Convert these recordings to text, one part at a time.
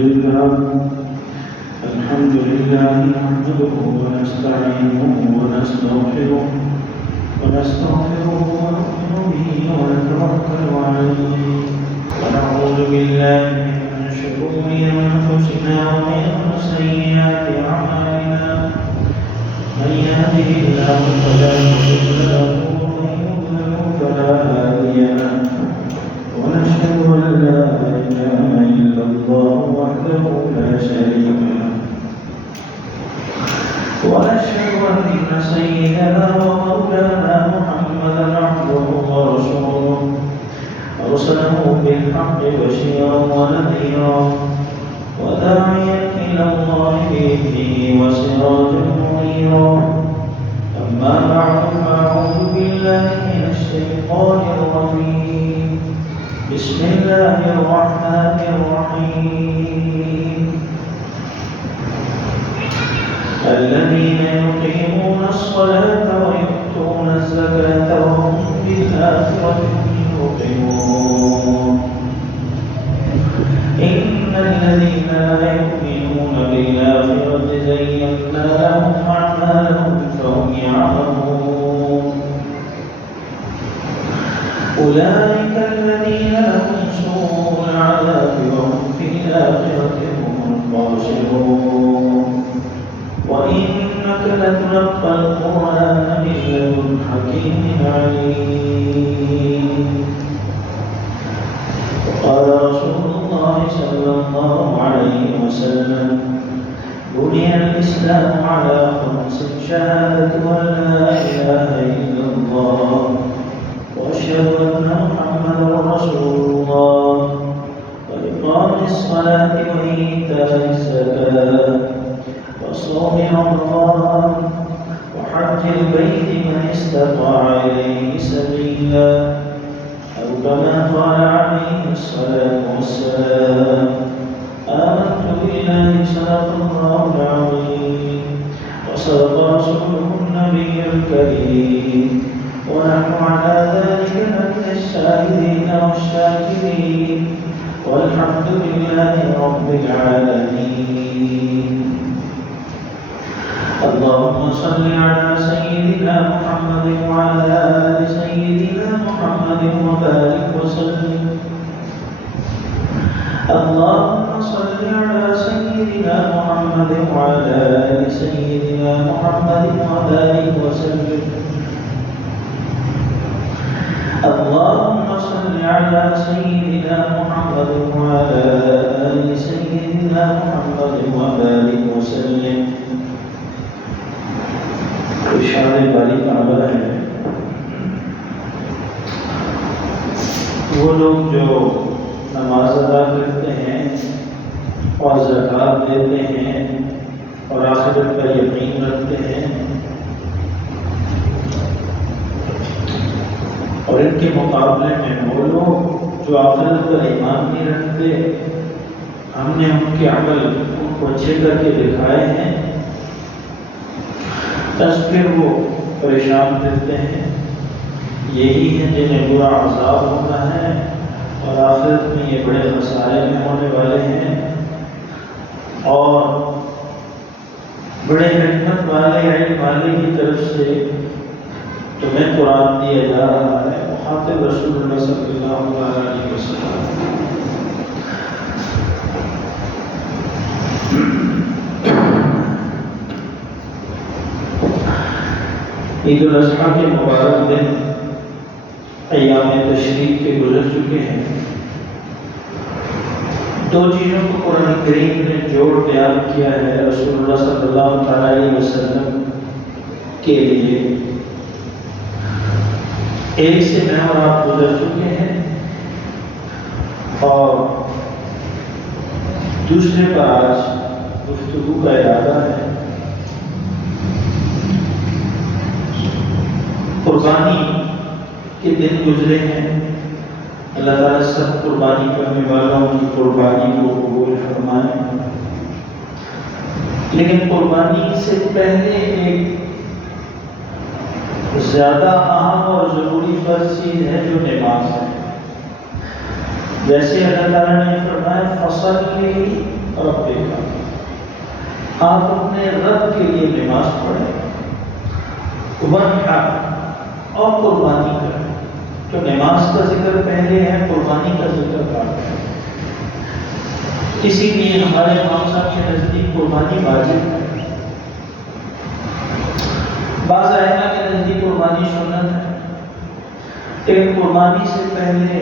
لله نحمده ونستعينه ونستغفره ونؤمن به ونتوكل عليه ونعوذ بالله من شرور أنفسنا ومن سيئات أعمالنا من يهده الله فلا مضل له ومن يضلل فلا هادي له ونشهد أن لا إله إلا الله وحده لا شريك له ونشهد أن سيدنا ومولانا محمدا عبده ورسوله أرسله بالحق بشيرا ونذيرا وداعيا إلى الله بإذنه وسراجا منيرا أما بعد فأعوذ بالله من الشيطان الرجيم بسم الله الرحمن الرحيم الذين يقيمون الصلاة ويؤتون الزكاة وهم بالآخرة هم يوقنون إن الذين لا يؤمنون بالآخرة زينا لهم أعمالهم فهم يعلمون أولئك الذين لهم سوء العذاب وهم في الآخرة هم الخاسرون وإنك لتلقى القرآن من لدن حكيم عليم وقال رسول الله صلى الله عليه وسلم بني الإسلام على خمس شهادة أن لا إله إلا الله وأشهد أن محمدا رسول الله وإقام الصلاة وإيتاء الزكاة وصوم رمضان وحج البيت من استطاع إليه سبيلا أو كما قال عليه الصلاة والسلام آمنت بالله صدق الله العظيم وصدق رسوله النبي الكريم ونحن على ذلك من الشاهدين والشاكرين والحمد لله رب العالمين اللهم صل على سيدنا محمد وعلى آل سيدنا محمد وبارك وسلم اللهم صل على سيدنا محمد وعلى آل سيدنا محمد وبارك وسلم اللهم صل على سيدنا محمد وعلى آل سيدنا محمد وبارك وسلم ارشاد باری تعالی ہے وہ لوگ جو نماز ادا کرتے ہیں اور زکوٰۃ دیتے ہیں اور آخرت پر یقین رکھتے ہیں اور ان کے مقابلے میں وہ لوگ جو آخرت پر ایمان نہیں رکھتے ہم نے ان کے عمل ان کو اچھے کر کے دکھائے ہیں بس پھر وہ پریشان رہتے ہیں یہی ہیں جنہیں برا عذاب ہونا ہے اور آخرت میں یہ بڑے خسارے میں ہونے والے ہیں اور بڑے حکمت والے علم والے کی طرف سے تمہیں قرآن دیا جا رہا ہے مخاطب رسول اللہ صلی اللہ علیہ وسلم عید الاضحیٰ کے مبارک دن ایام تشریق کے گزر چکے ہیں دو چیزوں کو قرآن کریم نے جوڑ بیان کیا ہے رسول اللہ صلی اللہ علیہ وسلم کے لیے ایک سے میں اور آپ گزر چکے ہیں اور دوسرے پر آج گفتگو کا ارادہ ہے قربانی کے دن گزرے ہیں اللہ تعالیٰ سب قربانی کرنے والوں کی قربانی کو قبول فرمائے لیکن قربانی سے پہلے ایک زیادہ اہم اور ضروری فرض چیز ہے جو نماز ہے جیسے اللہ تعالیٰ نے فرمایا فصلی ربک، آپ اپنے رب کے لیے نماز پڑھیں، وانحر، اور قربانی کریں۔ تو نماز کا ذکر پہلے ہے، قربانی کا ذکر بعد ہے۔ اسی لیے ہمارے امام صاحب کے نزدیک قربانی واجب ہے، بعض ائمہ کے نزدیک قربانی سنت ہے، لیکن قربانی سے پہلے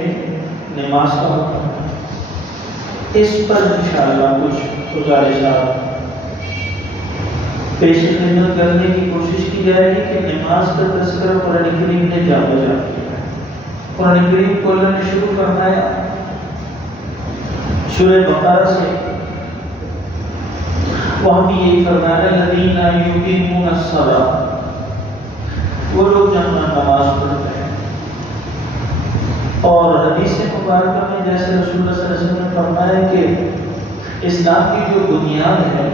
نماز کا حکم ہے۔ اس پر انشاءاللہ کچھ گزارشات پیش خدمت کرنے کی کوشش کی جائے گی کہ نماز کا تذکرہ قرآن کریم نے جا بجا کیا ہے۔ قرآن کریم کو اللہ نے شروع فرمایا سورہ بقرہ سے، وہاں بھی یہی فرمایا الذین یقیمون الصلاۃ، وہ لوگ جب نماز پڑھتے ہیں۔ اور حدیث مبارکہ میں جیسے رسول اللہ صلی اللہ علیہ وسلم نے فرمایا کہ اسلام کی جو بنیاد ہے،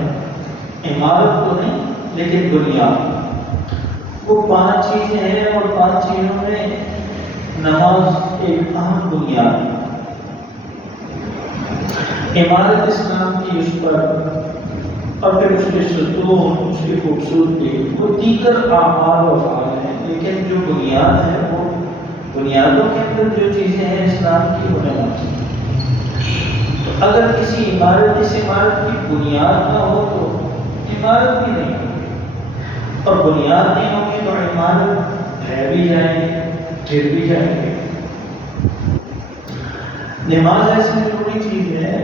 عمارت تو نہیں لیکن بنیاد، وہ 5 چیزیں ہیں، اور 5 چیزوں میں نماز ایک اہم بنیاد ہے۔ عمارت اسلام کی اس پر، اور پھر اس کے ستون، اس کی خوبصورتی، وہ دیگر اعمال و افعال ہیں، لیکن جو بنیاد ہے وہ بنیادوں کے اندر جو چیزیں ہیں اسلام کی، وہ نماز ہے۔ تو اگر کسی عمارت، اس عمارت کی بنیاد نہ ہو تو عمارت بھی نہیں ہوگی، اور بنیاد نہیں ہوگی تو عمارت ڈھہ بھی جائیں گے، گر بھی جائیں گے۔ نماز ایسی ضروری چیز ہے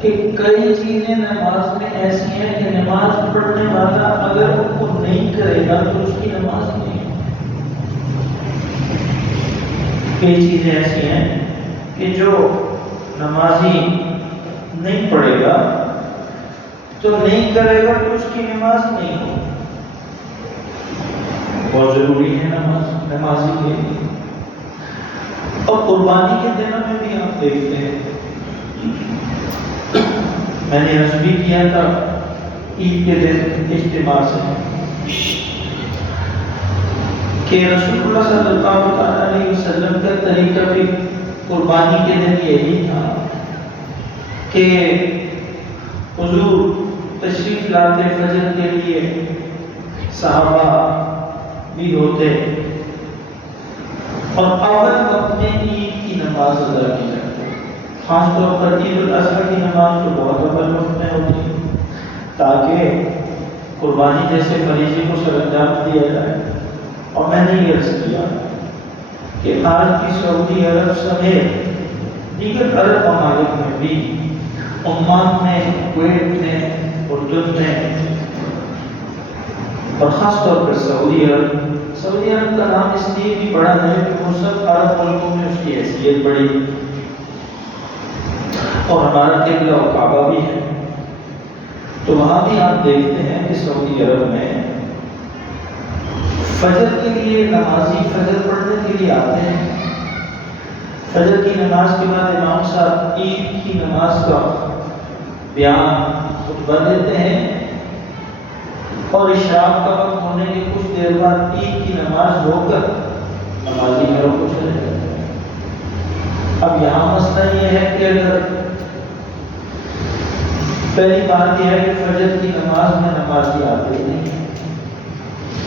کہ کئی چیزیں نماز میں ایسی ہیں کہ نماز پڑھنے والا اگر ان کو نہیں کرے گا تو اس کی نماز نہیں ہوگی۔ کئی چیزیں ایسی ہیں کہ جو نمازی نہیں پڑھے گا تو نہیں کرے گا تو اس کی نماز نہیں ہوگی۔ بہت ضروری ہے نماز نمازی کے لیے۔ اور قربانی کے دنوں میں بھی آپ دیکھتے ہیں، میں نے عرض بھی کیا تھا عید کے دن اجتماع سے کہ رسول اللہ صلی اللہ علیہ وسلم کا طریقہ بھی قربانی کے دن یہی تھا کہ حضور تشریف لاتے فجر کے لیے، صحابہ بھی ہوتے، اور اول وقت میں عید کی نماز ادا کی جاتی ہے۔ خاص طور پر عید الاضحیٰ کی نماز تو بہت اول وقت میں ہوتی ہے تاکہ قربانی جیسے فریضے کو سر انجام دیا جائے۔ اور میں نے یہ عرض کیا کہ آج کی سعودی عرب سمیت دیگر عرب ممالک میں بھی، عمان میں، کویت میں، اردن میں، اور خاص طور پر سعودی عرب کا نام اس لیے بھی بڑا ہے کہ وہ سب عرب ملکوں میں اس کی حیثیت بڑی، اور ہمارا قبلہ و کعبہ بھی ہے۔ تو وہاں بھی آپ دیکھتے ہیں کہ سعودی عرب میں فجر کے لیے نمازی فجر پڑھنے کے لیے آتے ہیں، فجر کی نماز کے بعد امام صاحب عید کی نماز کا بیان خطبہ دیتے ہیں، اور اشراق کا وقت ہونے کے کچھ دیر بعد عید کی نماز ہو کر نمازی گھروں کو چلے جاتے ہیں۔ اب یہاں مسئلہ یہ ہے کہ اگر پہلی بات یہ ہے کہ فجر کی نماز میں نمازی آتے ہی نہیں،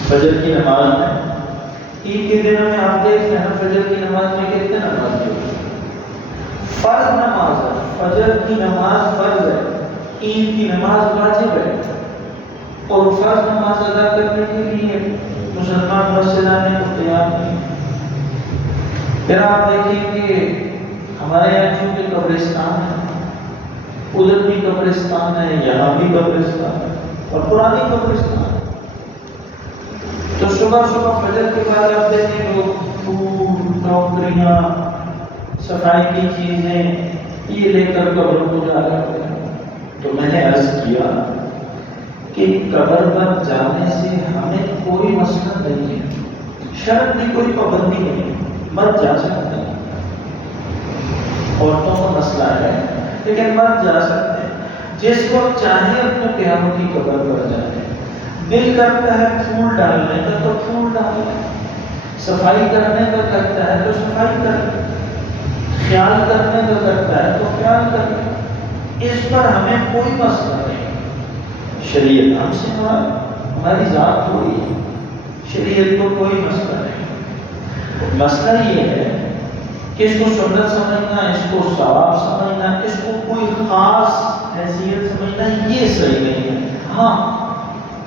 فجر کی نماز میں عید کے دنوں میں آپ دیکھتے ہیں فجر کی نماز میں کتنے نمازی ہوتے ہیں؟ فرض نماز ہے، فجر کی نماز فرض ہے، عید کی نماز واجب ہے، اور فرض نماز ادا کرنے کے لیے مسلمان مسجد آنے کو تیار نہیں۔ پھر آپ دیکھیں کہ ہمارے یہاں چونکہ قبرستان ہے، ادھر بھی قبرستان ہے، یہاں بھی قبرستان ہے، اور پرانی قبرستان ہے، تو صبح صبح فجر کے بعد آپ دیکھیں لوگ پھول، ٹوکریاں، صفائی کی چیزیں یہ لے کر قبر کو جا رہے ہیں۔ تو میں نے عرض کیا کہ قبر پر جانے سے ہمیں کوئی مسئلہ نہیں ہے، شرط بھی کوئی پابندی نہیں، مت جا سکتے ہیں، عورتوں کا مسئلہ ہے لیکن مت جا سکتے ہیں، جس وقت چاہے اپنے پیاروں کی قبر پر جائیں، دل کرتا ہے پھول ڈالنے کا تو پھول ڈالیں، صفائی کرنے کا کرتا ہے تو صفائی کریں، خیال کرنے کا کرتا ہے تو خیال کریں، اس پر ہمیں کوئی مسئلہ نہیں. شریعت ہم سے ہماری ذات تھوڑی ہے، شریعت کو کوئی مسئلہ نہیں. مسئلہ یہ ہے کہ اس کو سنت سمجھنا، اس کو ثواب سمجھنا، اس کو کوئی خاص حیثیت سمجھنا، یہ صحیح نہیں ہے. ہاں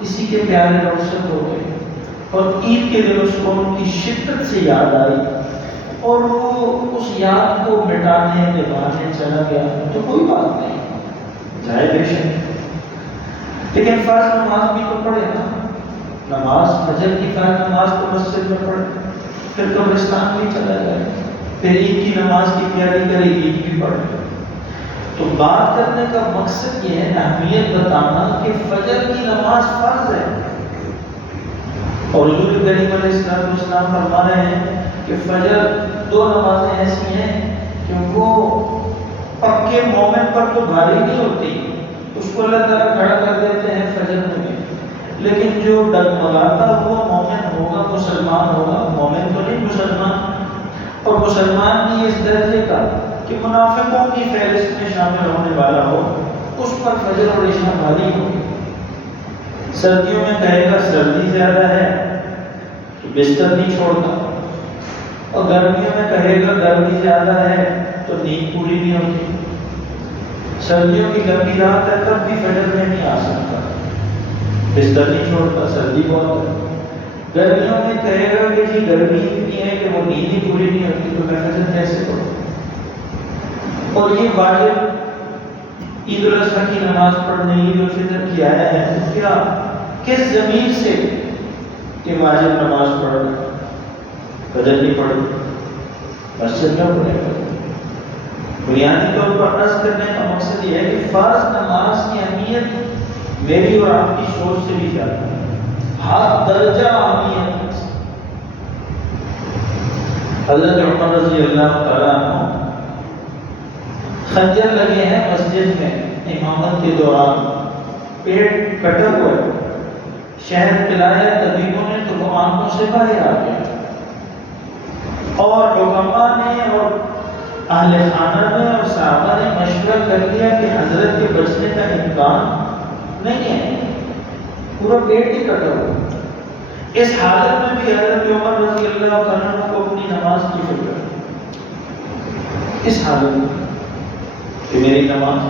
کسی کے پیارے روشن ہو گئے اور عید کے دن اس کو ان کی شدت سے یاد آئی اور وہ اس یاد کو مٹانے کے بہانے چلا گیا تو کوئی بات نہیں، جائے بے شک. لیکن فرض نماز بھی تو پڑھے نا، نماز فجر کی فرض نماز تو مسجد میں پڑھے، پھر قبرستان بھی چلا جائے، پھر عید کی نماز کی تیاری کرے، عید بھی پڑھے. تو بات کرنے کا مقصد یہ ہے اہمیت بتانا کہ فجر کی نماز فرض ہے. اور حضور کریم علیہ السلام فرما رہے ہیں کہ فجر دو نمازیں ایسی ہیں کہ وہ پکے مومن پر تو بھاری نہیں ہوتی، اس کو اللہ تعالیٰ کھڑا کر دیتے ہیں فجر میں، لیکن جو ڈگمگاتا ہوا مومن ہوگا، مسلمان ہوگا، مومن تو نہیں مسلمان، اور مسلمان بھی اس درجے کا کہ منافقوں کی فہرست میں شامل ہونے والا ہو، اس پر فجر اور عشاء بھاری ہوگی. سردیوں میں کہے گا سردی زیادہ ہے تو بستر نہیں چھوڑتا، اور گرمیوں میں کہے گا گرمی زیادہ ہے تو نیند پوری نہیں ہوتی. سردیوں کی لمبی رات ہے تب بھی فجر میں نہیں آ سکتا، بستر نہیں چھوڑتا، سردی بہت ہے. گرمیوں میں کہے گا کہ جی گرمی اتنی ہے کہ وہ نیند ہی پوری نہیں ہوتی تو میں فجر کیسے پڑھوں. اور یہ واجب عید الاضحیٰ کی نماز پڑھنے، عید الفطر کی آیا ہے تو کیا کس ضمیر سے کہ واجب نماز پڑھنا، فجر نہیں پڑھنا، مسجد میں پڑھے. بنیادی طور پر عرض کرنے کا مقصد یہ ہے کہ فرض نماز کی اہمیت میری اور آپ کی سوچ سے بھی زیادہ ہے، ہر درجہ اہمیت. حضرت عمر رضی اللہ تعالیٰ عنہ خنجر لگے ہیں مسجد میں امامت کے دوران، پیٹ کٹا ہوا ہے، شہد پلایا طبیبوں نے تو وہ آنکھوں سے باہر آ گیا، اور حکماء نے اور اہل خانہ نے اور صحابہ نے مشورہ کر لیا کہ حضرت کے بچنے کا امکان نہیں ہے، پورا پیٹ ہی کٹا ہوا. اس حالت میں بھی حضرت عمر رضی اللہ عنہ کو اپنی نماز کی فکر، اس حالت میں کہ میری نماز.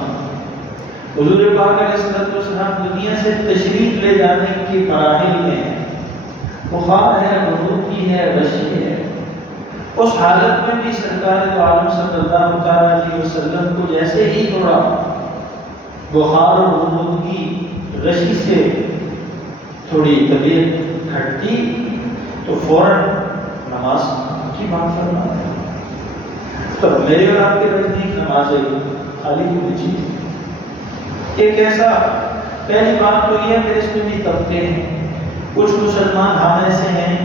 حضور پاک علیہ السلام دنیا سے تشریف لے جانے کی مراحل میں ہیں، بخار ہے، وضوء ہے، رشی ہے. اس حالت میں بھی سرکار دو عالم صلی اللہ علیہ وسلم کو جیسے ہی تھوڑا بخار اور وضوء رشی سے تھوڑی طبیعت گھٹتی تو فوراً نماز کی بات فرما ہے. تو میرے اور آپ کے نزدیک نماز خالی ہوئی چیز. ایک ایسا پہلی بات تو یہ ہے کہ اس میں بھی طبقے ہیں. کچھ مسلمان ہم ایسے ہیں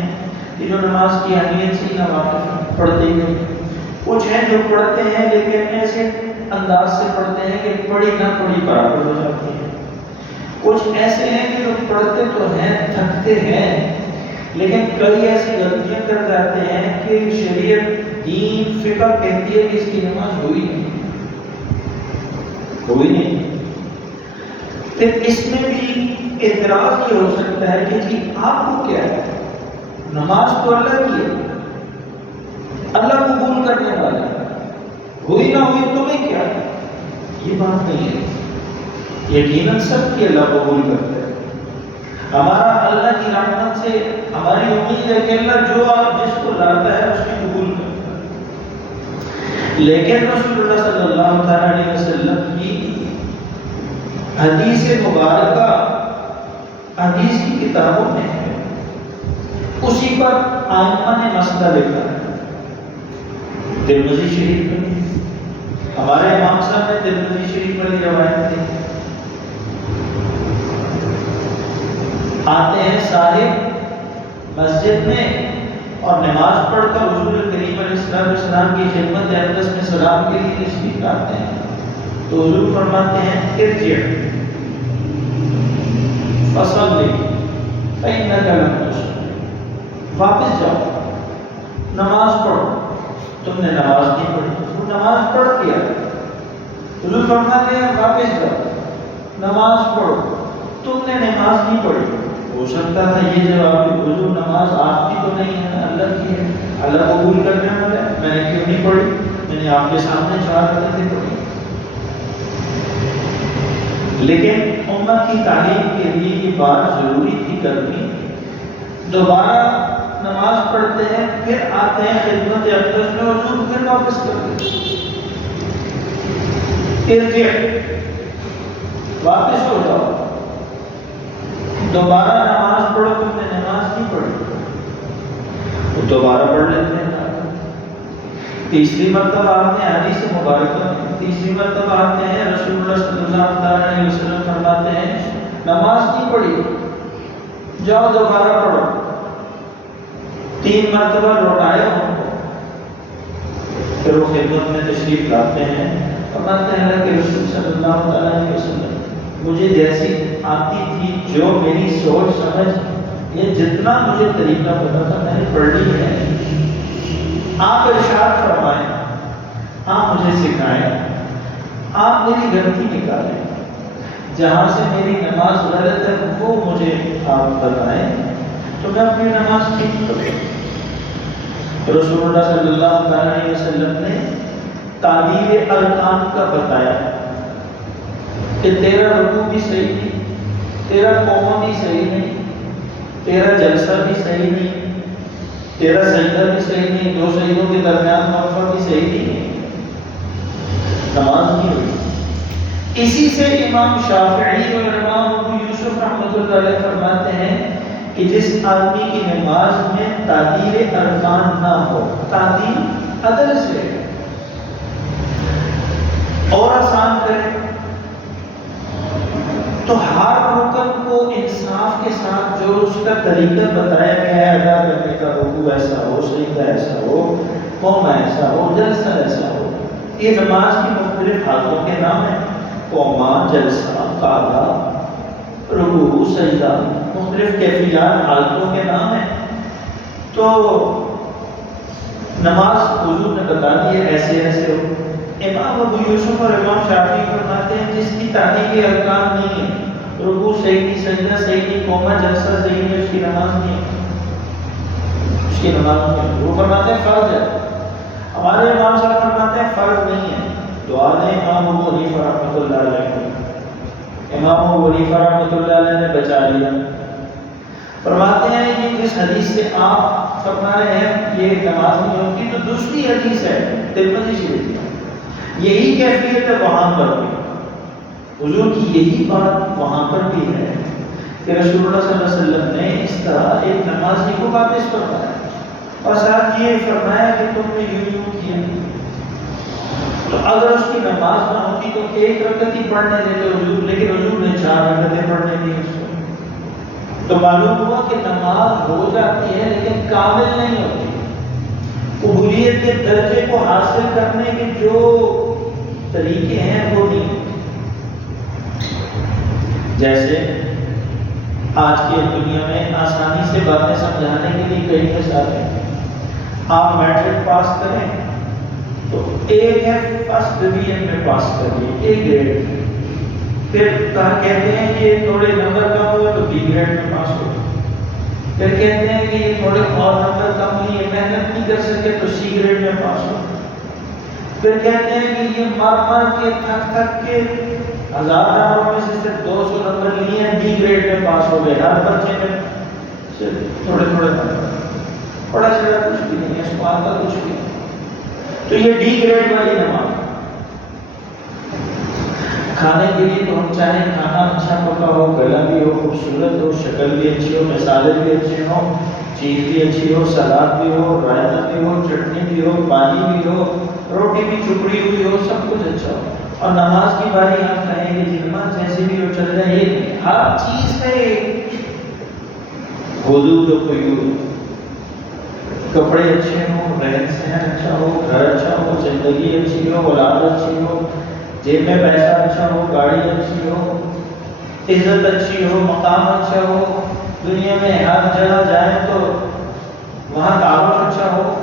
کہ جو نماز کی اہمیت سے نہ واقف، پڑھتے ہی نہیں. کچھ ہیں جو پڑھتے ہیں لیکن ایسے انداز سے پڑھتے ہیں کہ پڑھی نہ پڑھی برابر ہو جاتی ہے. کچھ ایسے ہیں کہ جو پڑھتے تو ہیں، تھکتے ہیں، لیکن کئی ایسی غلطیاں کر جاتے ہیں کہ شریعت، دین، فقہ کہتی ہے کہ اس کی نماز ہوئی نہیں. پھر اس میں بھی اعتراض یہ ہو سکتا ہے کہ جی آپ کو کیا ہے، نماز تو اللہ کی ہے، اللہ قبول کرنے والا ہے، ہوئی نہ ہوئی تمہیں کیا ہے. یہ بات نہیں ہے. یقیناً سب کی اللہ قبول کرتا ہے. ہمارا اللہ کی رحمت سے ہماری امید ہے کہ اللہ جو آپ جس کو لاتا ہے اس کی قبول کرتا ہے. لیکن رسول اللہ صلی اللہ علیہ وسلم کی حدیث مبارکہ حدیث کی کتابوں میں ہے، اسی پر آئمہ نے مسئلہ لکھا ہے. ترمذی شریف میں ہمارے امام صاحب نے ترمذی شریف والی روایت دی. آتے ہیں صاحب مسجد میں اور نماز پڑھ کر حضور کریم علیہ السلام کی خدمت اقدس میں سلام کے لیے تشریف لاتے ہیں تو حضور فرماتے ہیں ارجع فصلی فإنک لم تصلی، واپس جاؤ، نماز پڑھو، تم نے نماز نہیں پڑھی. تو نماز پڑھ کیا حضور فرماتے ہیں واپس جاؤ نماز پڑھو. تم نے نماز نہیں پڑھی. ہو سکتا تھا یہ جواب کہ حضور نماز آپ کی تو نہیں ہے اللہ کی ہے, اللہ قبول کرنے والا ہے, میں نے کیوں نہیں پڑھی, میں نے آپ کے سامنے 4 رکعتیں پڑھی. لیکن امت کی تعلیم کے لیے یہ بات ضروری تھی کرنی. دوبارہ نماز پڑھتے ہیں, پھر آتے ہیں خدمت اقدس میں, حضور پھر واپس کرتے ہیں واپس ہو جاؤ, دوبارہ نماز پڑھو. تم نے نماز نہیں پڑھی, وہ دوبارہ پڑھ لیتے ہیں. تیسری مرتبہ آتے ہیں, حدیث مبارکہ میں تیسری مرتبہ آتے ہیں, رسول اللہ صلی اللہ علیہ وسلم فرماتے ہیں نماز نہیں پڑھی, جاؤ دوبارہ پڑھو. 3 مرتبہ لوٹائے ان کو, پھر وہ خدمت میں تشریف لاتے ہیں. فرماتے ہیں کہ رسول صلی اللہ علیہ وسلم مجھے جیسی آتی تھی, جو میری سوچ سمجھ, یہ جتنا مجھے طریقہ پتا تھا میں نے پڑھ لی ہے. آپ ارشاد فرمائیں, آپ مجھے سکھائیں, آپ میری غلطی نکالیں, جہاں سے میری نماز غلط ہے وہ مجھے آپ بتائیں تو میں اپنی نماز ٹھیک کروں. رسول اللہ صلی اللہ علیہ وسلم نے تعبیر ارکان کا بتایا کہ تیرا رکوع بھی صحیح نہیں, تیرا قوم بھی صحیح نہیں, تیرا جلسہ بھی صحیح نہیں, تیرا سجدہ بھی صحیح نہیں, 2 سجدوں کے درمیان وقفہ بھی صحیح نہیں, نماز نہیں ہوئی. اسی سے امام شافعی اور امام ابو یوسف رحمۃ اللہ علیہ فرماتے ہیں کہ جس آدمی کی نماز میں تعدیل ارکان نہ ہو, تعدیل عدل سے اور آسان کرے, تو ہر رکن کو انصاف کے ساتھ جو اس کا طریقہ بتایا گیا ہے ادا کرنے کا, رکوع ایسا ہو, سجدہ ایسا ہو, قوم ایسا ہو, جلسہ ایسا ہو. یہ نماز کی مختلف حالتوں کے نام ہیں, قوما, جلسہ, قعدہ, رکوع, سجدہ, مختلف کیفیات حالتوں کے نام ہیں. تو نماز حضور نے بتا دی ہے ایسے ایسے ہو. امام ابو یوسف اور امام شافعی فرماتے ہیں جس کی تعدیل ارکان نہیں ہے, رکوع صحیح نہیں, سجدہ صحیح نہیں, قوما, جلسہ صحیح نہیں, اس کی نماز نہیں ہے, اس کی نماز نہیں ہے. وہ فرماتے ہیں فرض ہے. ہمارے امام صاحب فرماتے ہیں فرض نہیں ہے. دعا نے امام ابو حنیفہ رحمۃ اللہ علیہ, امام ابو حنیفہ رحمۃ اللہ علیہ نے بچا لیا. فرماتے ہیں کہ جس حدیث سے آپ فرما رہے ہیں یہ نماز نہیں ہوتی, تو دوسری حدیث ہے ترمذی شریف, یہی کیفیت ہے وہاں پر بھی, حضور کی یہی بات وہاں پر بھی ہے کہ رسول اللہ صلی اللہ علیہ وسلم نے اس طرح ایک نمازی کو واپس فرمایا اور ساتھ یہ فرمایا کہ تم نے یوں کیا. تو اگر اس کی نماز نہ ہوتی تو 1 رکعت ہی پڑھنے دیتے حضور, لیکن حضور نے 4 رکعتیں پڑھنے دی اس کو. تو معلوم ہوا کہ نماز ہو جاتی ہے لیکن کامل نہیں ہوتی. قبولیت کے درجے کو حاصل کرنے کے جو طریقے ہیں وہ نہیں ہوتے. جیسے آج کی دنیا میں آسانی سے باتیں سمجھانے کے لیے کئی مثالیں ہیں. آپ میٹرک پاس کریں تو ایک ہے فرسٹ ڈویژن میں پاس کریے, ایک گریڈ, پھر کہتے ہیں کہ یہ تھوڑے نمبر کم ہوئے تو بی گریڈ میں پاس ہو, پھر کہتے ہیں کہ یہ تھوڑے اور نمبر کم ہوئے, یہ محنت نہیں کر سکے تو سی گریڈ میں پاس ہو, پھر کہتے ہیں کہ یہ مار کے تھک کے 1000 نمبروں میں سے صرف 200 نمبر لیے ہیں, ڈی گریڈ میں پاس ہو گئے. ہر بچے میں صرف تھوڑے نمبر, پڑھا چلا کچھ بھی نہیں ہے, سوال کا کچھ بھی نہیں. تو یہ ڈی گریڈ والی نماز. کھانے کے لیے تو ہم چاہیں کھانا اچھا پکا ہو, گلا بھی ہو, خوبصورت ہو, شکل بھی اچھی ہو, مثالیں بھی اچھی ہوں, چیز بھی اچھی ہو, سلاد بھی ہو, رائتا بھی ہو, چٹنی بھی ہو, پانی بھی ہو, روٹی بھی چپڑی ہوئی ہو, سب کچھ اچھا ہو. اور نماز کی باری ہم کہیں کہ نماز جیسے بھی ہو چل جائے, یہ ہر چیز ہے. حدود و قیود, کپڑے اچھے ہوں, رہن سہن اچھا ہو, گھر اچھا ہو, زندگی اچھی ہو, اولاد اچھی ہو, جیب میں پیسہ اچھا ہو, گاڑی اچھی ہو, عزت اچھی ہو, مقام اچھا ہو, دنیا میں ہر جگہ جائیں تو وہاں تعارف اچھا ہو,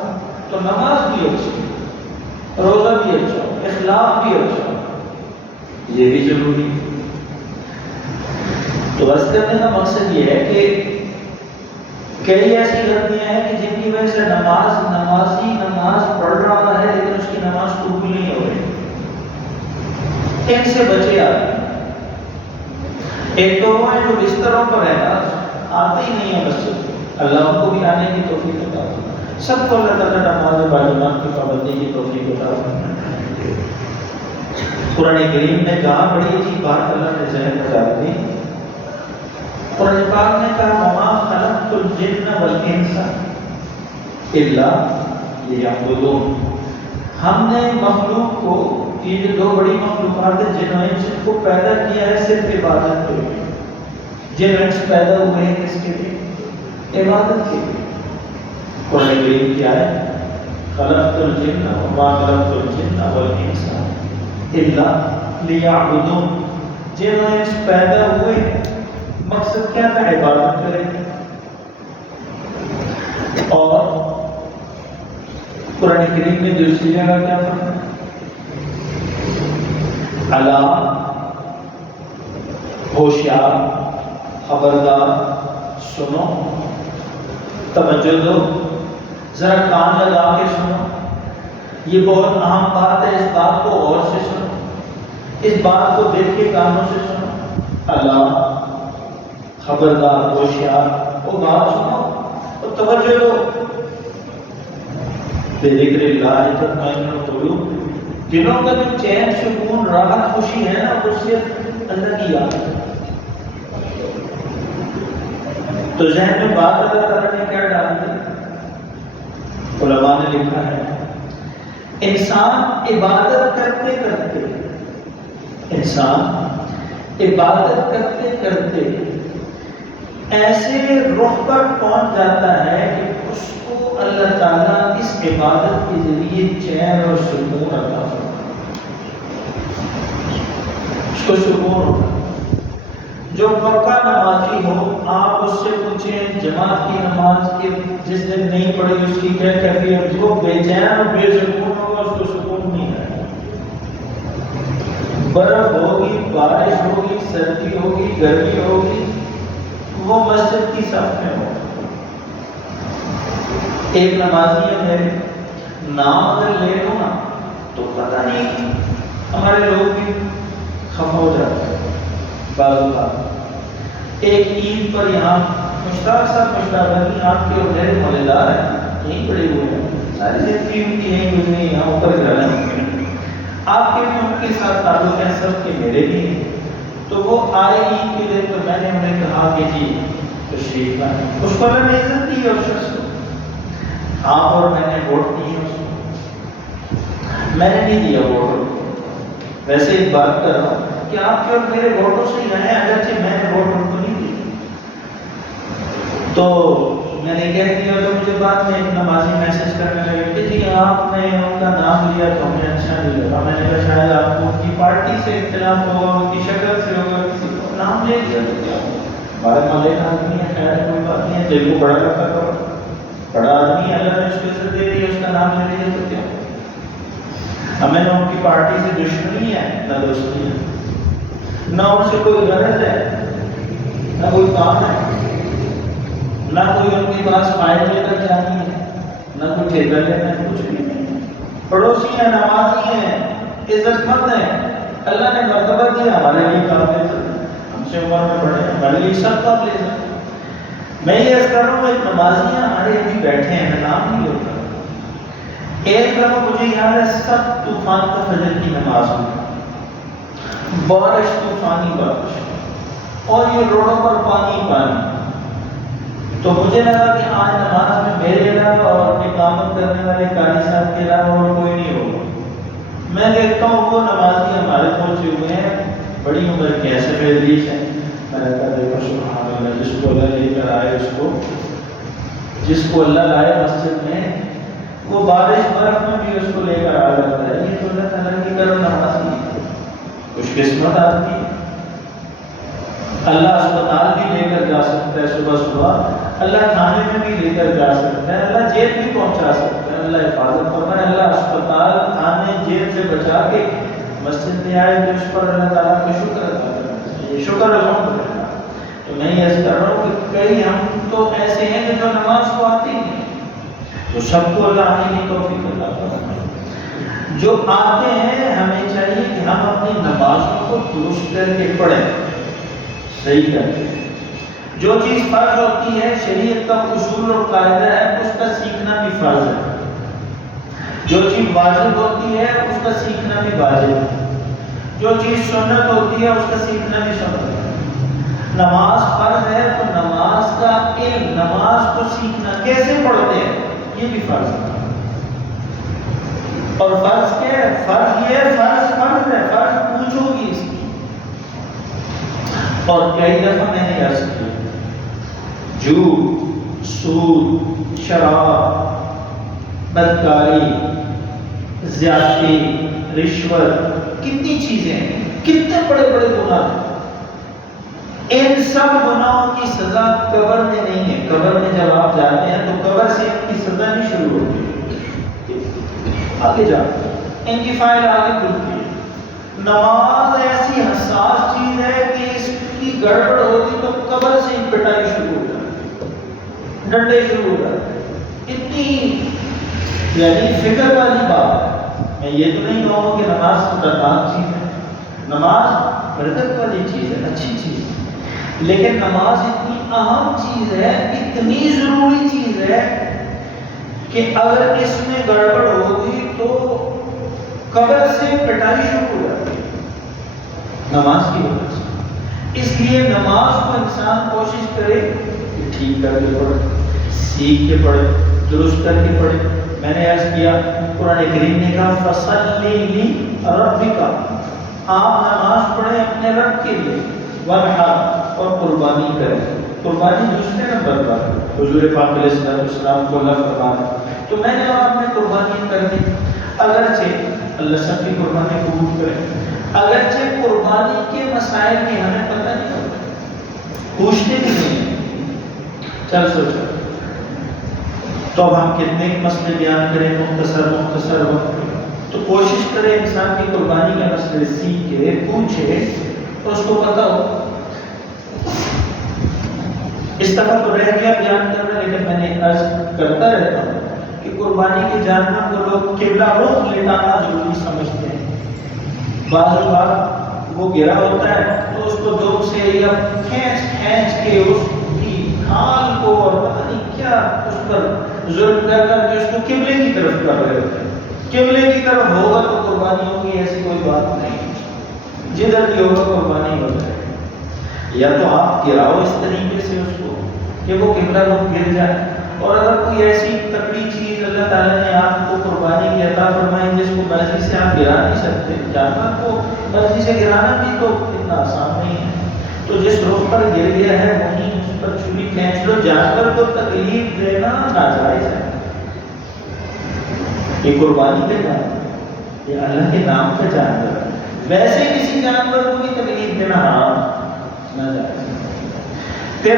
تو نماز بھی اچھی ہو, روزہ بھی اچھا ہو, اخلاق بھی اچھا ہو, یہ بھی ضروری ہے۔ تو بس کرنے کا مقصد یہ ہے کہ کئی ایسی غلطیاں ہیں کہ جن کی وجہ سے نمازی نماز پڑھ رہا ہے لیکن اس کی نماز قبول نہیں ہو رہی، ان سے بچے آتے ہیں۔ ایک تو وہ ہے جو بستروں پر رہنا آتے ہی نہیں ہے مسجد، اللہ ان کو بھی آنے کی توفیق عطا فرمائے۔ سب کو اللہ تعالیٰ نماز باجماعت کی پابندی کی توفیق عطا فرمائے۔ قرآن کریم نے کہا بڑی اچھی بات اللہ نے ذہن میں ڈال دی، قرآن پاک نے کہا وما خلقت الجن والانس الا لیعبدون، ہم نے مخلوق کو، یہ جو دو بڑی مخلوقات ہیں جن و انس کو پیدا کیا ہے صرف عبادت کے لیے۔ جن و انس پیدا ہوئے ہیں کس کے لیے؟ عبادت کے لیے۔ قرآن کریم کیا ہے؟ خلقت الجن وما خلقت الجن والانس الا لیعبدون، جن و انس پیدا ہوئے مقصد کیا تھا؟ عبادت کریں۔ اور قرآن کریم نے دوسری جگہ کیا فرمایا؟ الا، ہوشیار، خبردار، سنو، توجہ دو، ذرا کان لگا کے سنو، یہ بہت اہم بات ہے، اس بات کو غور سے سنو، اس بات کو دل کے کانوں سے سنو۔ اللہ خبردار، ہوشیار، وہ بات سنو اور توجہ دو۔ بذکر اللہ تطمئن القلوب، دلوں کا جو چین، سکون، راحت، خوشی ہے نا، وہ صرف اللہ کی یاد ہے۔ تو ذہن میں بات اللہ تعالیٰ نے کیا ڈال دی؟ علماء نے لکھا ہے انسان عبادت کرتے کرتے ایسے رخ پر پہنچ جاتا ہے کہ اس کو اللہ تعالیٰ اس عبادت کے ذریعے چین اور سکون عطا فرماتا ہے، اس کو سکون ہوتا ہے۔ جو پکا نمازی ہو، آپ اس سے پوچھیں جماعت کی نماز کے جس دن نہیں پڑھی اس کی کیا کیفیت، وہ بے چین اور بے سکون ہوگا، اس کو سکون نہیں ہے۔ برف ہوگی، بارش ہوگی، سردی ہوگی، گرمی ہوگی، وہ مسجد کی صف میں ہوگا۔ ایک نمازی ہے میرے، نام اگر لے لو نا تو پتہ نہیں ہمارے لوگ بھی خفا ہو جاتے ہیں۔ بعض اوقات ایک عید پر یہاں مشتاق صاحب مشتاق علی آپ کے اور میرے محلے دار ہیں، یہیں پڑے ہوئے ہیں، ساری زندگی ان کی یہیں گزری، یہاں اوپر گھر ہیں، آپ کے بھی ان کے ساتھ تعلق ہیں، سب کے میرے بھی ہیں۔ تو وہ آئے عید کے دن، تو میں نے انہیں کہا کہ جی تشریف لائیں، اس کو اللہ نے عزت دی ہے، اس شخص کو آپ اور میں نے ووٹ دی ہے، اس کو میں نے نہیں دیا ووٹ، ویسے ایک بات کر رہا ہوں کہ آپ کے اور میرے ووٹوں سے ہی رہے، اگرچہ میں نے ووٹ ان کو نہیں دی۔ تو میں نے کہہ دیا، تو مجھے بعد میں ایک نمازی میسج کرنے لگے کہ جی آپ نے ان کا نام لیا تو ہمیں اچھا نہیں لگا، میں نے کہا شاید آپ کو ان کی پارٹی سے اختلاف ہوگا، ان کی شکل سے ہوگا، کسی کو نام لے دیا تو کیا ہوگا، ہمارے محلے کا آدمی ہے، خیر کوئی بات نہیں ہے، دل کو بڑا رکھا کرو، بڑا آدمی اللہ نے اس کو عزت دے دی، اس کا نام لے لیا تو کیا ہوگا۔ ہمیں نہ ان کی پارٹی سے دشمنی ہے نہ دوستی ہے، نہ ان سے کوئی غرض ہے، نہ کوئی کام ہے، نہ کوئی ان کے پاس فائل لے کر جانی ہے، نہ کوئی ٹھیکہ لینا ہے، کچھ بھی نہیں۔ پڑوسی ہیں، نمازی ہیں، عزت مند ہیں، اللہ نے مرتبہ دیا، ہمارے لیے قابل ہے، ہم سے عمر میں بڑے ہیں، ہمارے لیے سب قابل ہے۔ میں یہ عرض کر رہا ہوں ایک نمازی ہیں ہمارے ابھی بیٹھے ہیں، میں نام نہیں لیتا، ایک دفعہ مجھے یاد ہے سخت طوفان کا فجر کی نماز ہوئی، بارش، طوفانی بارش، اور یہ روڈوں پر پانی پانی، تو مجھے لگا کہ آج نماز میں میرے علاوہ اور اقامت کرنے والے قاری صاحب کے علاوہ اور کوئی نہیں ہوگا۔ میں دیکھتا ہوں وہ نمازی ہمارے پہنچے ہوئے ہیں، بڑی عمر کے ایسے بہتریش ہیں، میں نے کہا دیکھو سبحان اللہ، جس کو اللہ لے کر آئے، جس کو اللہ لائے مسجد میں، وہ بارش برف میں بھی اس کو لے کر آ جاتا ہے۔ یہ تو اللہ تعالیٰ کی کرم نمازی ہے، خوش قسمت آدمی ہے۔ اللہ اسپتال بھی لے کر جا سکتا ہے صبح صبح، اللہ کھانے میں بھی لے کر جا سکتا ہے، اللہ جیل بھی پہنچا سکتا ہے، اللہ حفاظت فرمائے، اللہ اسپتال، کھانے، جیل سے بچا کے مسجد میں آئے تو اس پر اللہ تعالیٰ کا شکر ادا کرنا چاہیے، شکر الحمدللہ۔ تو میں یہ عرض کر رہا ہوں کہ کئی ہم تو ایسے ہیں کہ جو نماز کو آتی نہیں، تو سب کو اللہ آنے کی توفیق عطا فرمائے۔ جو آتے ہیں ہمیں چاہیے کہ ہم اپنی نمازوں کو درست کر کے پڑھیں، صحیح کر کے۔ جو چیز فرض ہوتی ہے، شریعت کا اصول اور قاعدہ ہے، اس کا سیکھنا بھی فرض ہے۔ جو چیز واجب ہوتی ہے اس کا سیکھنا بھی واجب ہے۔ جو چیز سنت ہوتی ہے اس کا سیکھنا بھی سنت ہے۔ نماز فرض ہے تو نماز کا علم، نماز کو سیکھنا کیسے پڑھتے ہیں یہ بھی فرض ہے۔ اور فرض کیا ہے؟ فرض یہ فرض ہے، فرض پوچھو گی اس کی۔ اور کئی دفعہ میں نے عرض کیا، جھوٹ، سود، شراب، بدکاری، زیادتی، رشوت، کتنی چیزیں ہیں، کتنے بڑے بڑے گناہ ہیں۔ ان سب گناہوں کی سزا قبر میں نہیں ہے۔ قبر میں جب آپ جاتے ہیں تو قبر سے ان کی سزا نہیں شروع ہوتی، آگے جاتے ہیں ان کی فائل آگے کھلتی ہے۔ نماز ایسی حساس چیز ہے کہ اس کی گڑبڑ ہوگی تو قبر سے ان پٹائی شروع ہو جاتی ہے، ڈنڈے شروع ہو جاتے ہیں۔ اتنی یعنی فکر والی بات ہے۔ میں یہ تو نہیں کہوں کہ نماز خطرناک چیز ہے، نماز برکت والی چیز ہے، اچھی چیز ہے، لیکن نماز اتنی اہم چیز ہے، اتنی ضروری چیز ہے کہ اگر اس میں گڑبڑ ہوگی تو قبر سے پٹائی شروع ہو جاتی ہے نماز کی وجہ سے۔ اس لیے نماز کو انسان کوشش کرے کہ ٹھیک کر کے پڑھے، سیکھ کے پڑھے، درست کر کے پڑھے۔ میں نے عرض کیا، قرآن کریم نے کہا فَصَلِّ لِرَبِّكَ، آپ نماز پڑھیں اپنے رب کے لیے، وَانْحَرْ، اور قربانی کریں۔ قربانی دوسرے نمبر پر حضور پاک علیہ السلام کو اللہ فرمایا، تو میں نے آپ نے قربانی کر دی۔ اگرچہ اللہ سب کی قربانی قبول کرے، اگرچہ قربانی کے مسائل کی ہمیں پتہ نہیں ہوتا، پوچھتے بھی نہیں، چل سوچو تو اب ہم کتنے مسئلے بیان کریں مختصر وقت میں۔ تو کوشش کرے انسان کی قربانی کا مسئلے سیکھے، پوچھے، اور اس کو پتہ ہو۔ اس طرح تو رہ گیا بیان کرنا، لیکن میں نے عرض کرتا رہتا ہوں کہ قربانی کے جانور کو لوگ قبلہ رخ لٹانا ضروری سمجھتے ہیں۔ بعض اوقات وہ گرا ہوتا ہے تو اس کو دو سے یا کھینچ کے اس کی کھال کو اور پتہ نہیں کیا اس پر ظلم کر کے اس کو قبلے کی طرف کر رہے ہوتے ہیں۔ قبلے کی طرف ہوگا تو قربانی ہوگی، ایسی کوئی بات نہیں، جدھر بھی ہوگا قربانی ہو جائے۔ یا تو آپ گراؤ اس طریقے سے اس کو کہ وہ قبلہ رخ گر جائے، اور اگر کوئی ایسی تکڑی چیز اللہ تعالیٰ نے آپ کو قربانی کی عطا فرمائی جس کو مرضی سے آپ گرا نہیں سکتے، جانور کو مرضی سے گرانا بھی تو اتنا آسان نہیں ہے، تو جس رخ پر گر گیا ہے وہیں اس پر چھری کھینچ لو۔ جانور کو تکلیف دینا ناجائز ہے، یہ قربانی کا جانور، یہ اللہ کے نام کا جانور ہے، ویسے کسی جانور کو بھی تکلیف دینا حرام ناجائز ہے۔ پھر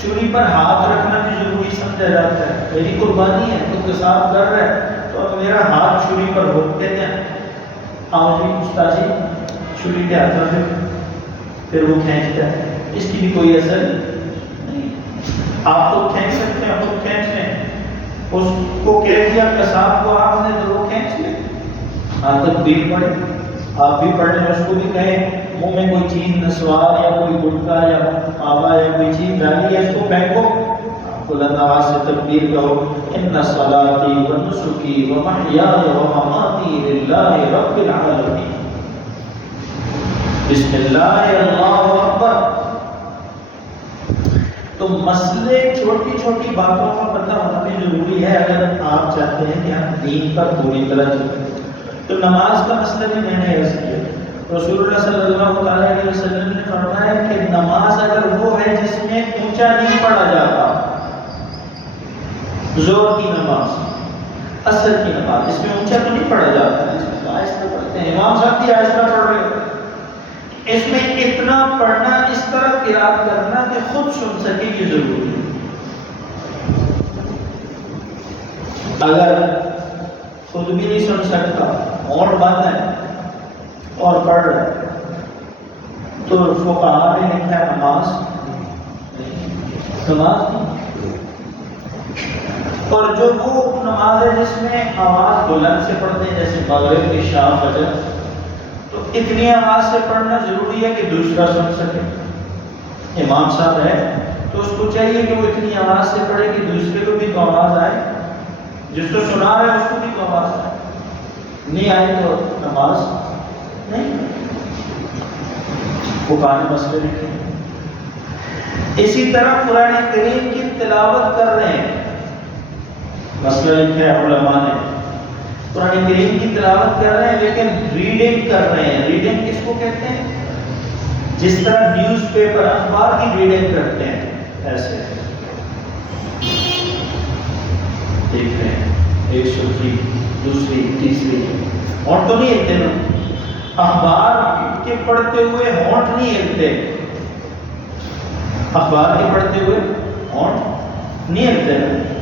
چھری پر ہاتھ رکھنا بھی ضروری سمجھا جاتا ہے، میری قربانی ہے تو قصاب کر رہا ہے تو اب میرا ہاتھ چھری پر ہو، کہتے ہیں آؤ جی استاد جی چھری کے ہاتھ رکھے، پھر وہ کھینچتا ہے، اس کی بھی کوئی اثر نہیں۔ آپ خود کھینچ سکتے ہیں، خود کھینچ لیں، اس کو کہہ دیا قصاب کو آپ نے تو وہ کھینچ لیں، عادت بھی پڑے، آپ بھی پڑھ لیں، اس کو بھی کہیں منہ میں کوئی چیز نسوار یا کوئی گٹکا یا آبا یا کوئی چیز ڈالی ہے اس کو پھینکو، بلند آواز سے تکبیر کہو، ان صلاتی و نسکی و محیای و مماتی للہ رب العالمین، بسم اللہ اللہ اکبر۔ تو مسئلے چھوٹی چھوٹی باتوں کا پتہ ہونا بھی ضروری ہے اگر آپ چاہتے ہیں کہ ہم دین پر پوری طرح چلیں۔ تو نماز کا مسئلہ بھی میں نے عرض کیا، رسول اللہ صلی اللہ علیہ وسلم نے فرمایا کہ نماز اگر وہ ہے جس میں اونچا نہیں پڑھا جاتا، زور کی نماز، عصر کی نماز، اس میں اونچا تو نہیں پڑھا جاتا، اس میں آہستہ پڑھتے ہیں، امام صاحب بھی آہستہ پڑھ رہے ہوتے ہیں، اس میں اتنا پڑھنا، اس طرح قرات کرنا کہ خود سن سکے، یہ ضروری ہے۔ اگر خود بھی نہیں سن سکتا، ہونٹ بند ہے، اور پڑھ رہے ہیں تو فقہاء نے لکھا ہے نماز نہیں۔ اور جو وہ نماز ہے جس میں آواز بلند سے پڑھتے ہیں جیسے مغرب کی عشاء فجر، تو اتنی آواز سے پڑھنا ضروری ہے کہ دوسرا سن سکے۔ امام صاحب ہے تو اس کو چاہیے کہ وہ اتنی آواز سے پڑھے کہ دوسرے کو بھی تو آواز آئے، جس کو سنا رہا ہے اس کو بھی تو آواز آئے، نہیں آئے تو نماز نہیں۔ فقہاء نے مسئلے لکھے۔ اسی طرح قرآن کریم کی تلاوت کر رہے ہیں، مسئلہ لکھا ہے علماء نے، قرآن کریم کی تلاوت کر رہے ہیں لیکن ریڈنگ کر رہے ہیں۔ ریڈنگ کس کو کہتے ہیں؟ جس طرح نیوز پیپر اخبار کی ریڈنگ کرتے ہیں، ایسے دیکھ رہے ہیں ایک صفحے دوسری تیسری، ہونٹ تو نہیں ہلتے نا، اخبار کے پڑھتے ہوئے ہونٹ نہیں ہلتے، اخبار کے پڑھتے ہوئے ہونٹ نہیں ہلتے نا،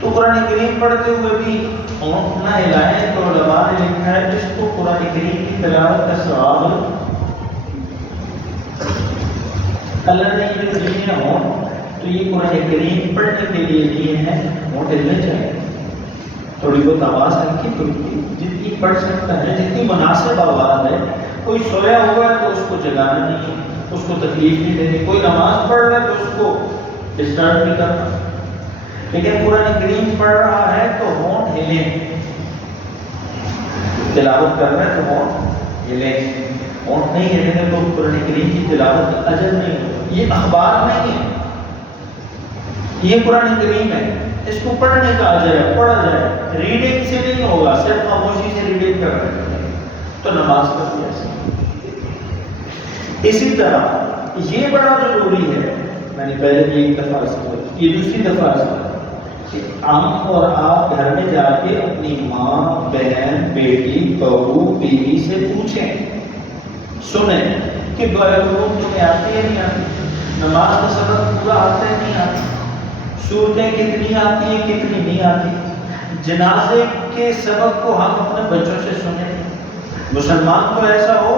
تو قرآن کریم پڑھتے ہوئے بھی ہونٹ نہ ہلائیں۔ تو علماء نے لکھا ہے جس کو قرآن کریم کی تلاوت کا ثواب اللہ نے یہ جو دیے ہیں ہونٹ، تو یہ قرآن کریم پڑھنے کے لیے دیے ہیں، ہونٹ ہلنے چاہیے، تھوڑی بہت آواز ہلکی پھلکی جتنی پڑھ سکتا ہے، جتنی مناسب آواز ہے۔ کوئی سویا ہوا ہے تو اس کو جگانا نہیں ہے، اس کو تکلیف نہیں دینی، کوئی نماز پڑھ رہا ہے تو اس کو ڈسٹرب نہیں کرنا، لیکن قرآن کریم پڑھ رہا ہے تو ہونٹ ہلیں، تلاوت کر رہا ہے تو ہونٹ ہلیں، ہونٹ نہیں ہلیں گے تو قرآن کریم کی تلاوت کا اجر نہیں ہوگا۔ یہ اخبار نہیں ہے، یہ قرآن کریم ہے، اس کو پڑھنے کا اجر ہے، پڑھا جائے، ریڈنگ سے نہیں ہوگا، صرف خاموشی سے ریڈنگ کر رہے ہیں تو نماز کا بھی ایسا۔ اسی طرح یہ بڑا ضروری ہے، میں نے پہلے بھی ایک دفعہ عرض کیا، یہ دوسری دفعہ عرض کیا کہ ہم اور آپ گھر میں جا کے اپنی ماں، بہن، بیٹی، بہو، بیوی سے پوچھیں، سنیں کہ دعائے قنوت تمہیں آتی ہے نہیں آتی، نماز کا سبق پورا آتا ہے نہیں آتا، صورتیں کتنی آتی ہیں کتنی نہیں آتی۔ جنازے کے سبق کو ہم اپنے بچوں سے سنیں۔ مسلمان کو ایسا ہو